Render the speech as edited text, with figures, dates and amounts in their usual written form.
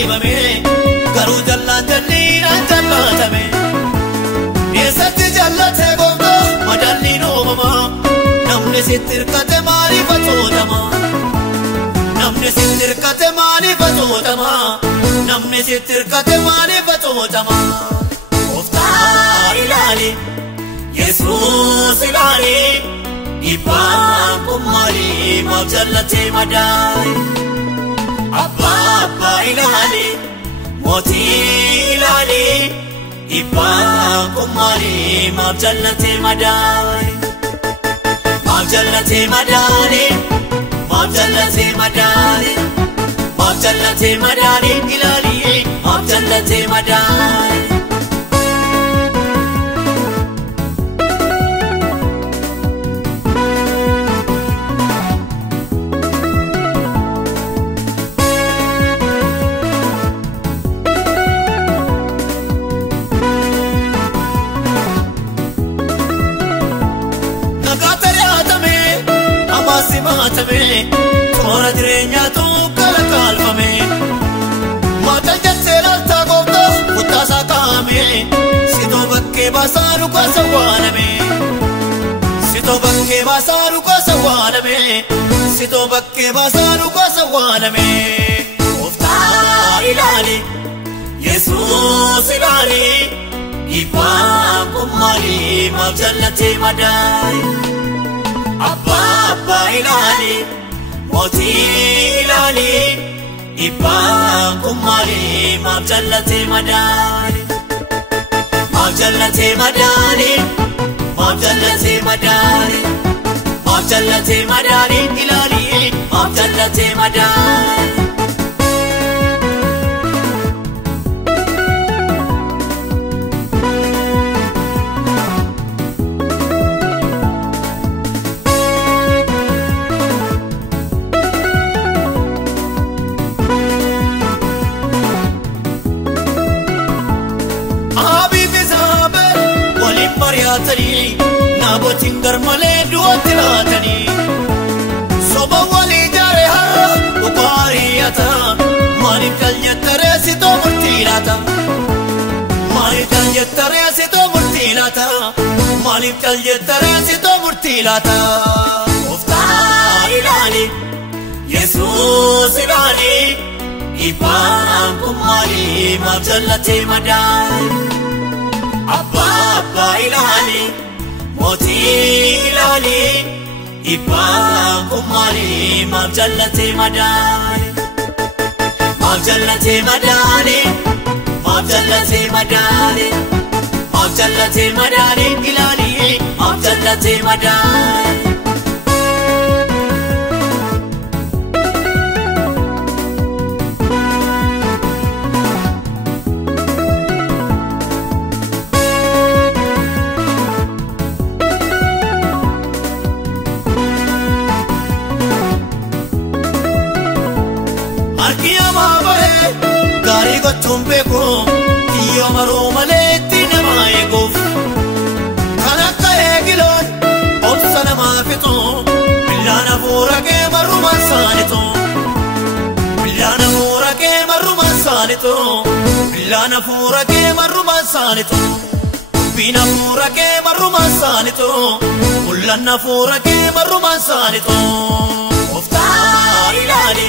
dibame garu jallan jallina jallatame esatti jallate gomdo madalli no mama namne sitirkate mari fatodama namne sitirkate mari fatodama namne sitirkate mari fatodama ofta ilali Jesus ilali Ibang kumari mabjallate madai Abba Abba ilali Moti ilali Ibang kumari mabjallate madai Mabjallate madani Mabjallate madani Mabjallate madani ilali Mabjallate madai Simatame, tora direnya tu kala kalfame. Matal jatsela tagota, utasa kame. Sito bakke basaru ka sawaname. Sito bakke basaru ka sawaname. Sito bakke basaru ka sawaname. Ofta ilali, Jesus ilali. Ibang kumari mabjallate madai. Abba Abba ilali Moti ilali Ibang kumari mabjallate madani Mabjallate madani Mabjallate madani Mabjallate madani ilali Mabjallate madani Nabotin garmale duatiratani soba wali jare harra uqariyata mani kaljatare sito murtilata mani kaljatare sito murtilata mani kaljatare sito murtilata ofta ilali Jesus ilali ibang kumari mabjallate madai Abba Abba ilali Moti ilali Ibang kumari mabjallate madani Mabjallate madani Mabjallate madani Mabjallate madani ilali Mabjallate madani Gari go tumbeko, iyo maromale tinama eguf. Kanaka egilon, obsana mafito. Billana fura ke maruma sanito. Billana fura ke maruma sanito. Billana fura ke maruma sanito. Bina fura ke maruma sanito. Ullana fura ke maruma sanito. Ofta ilali.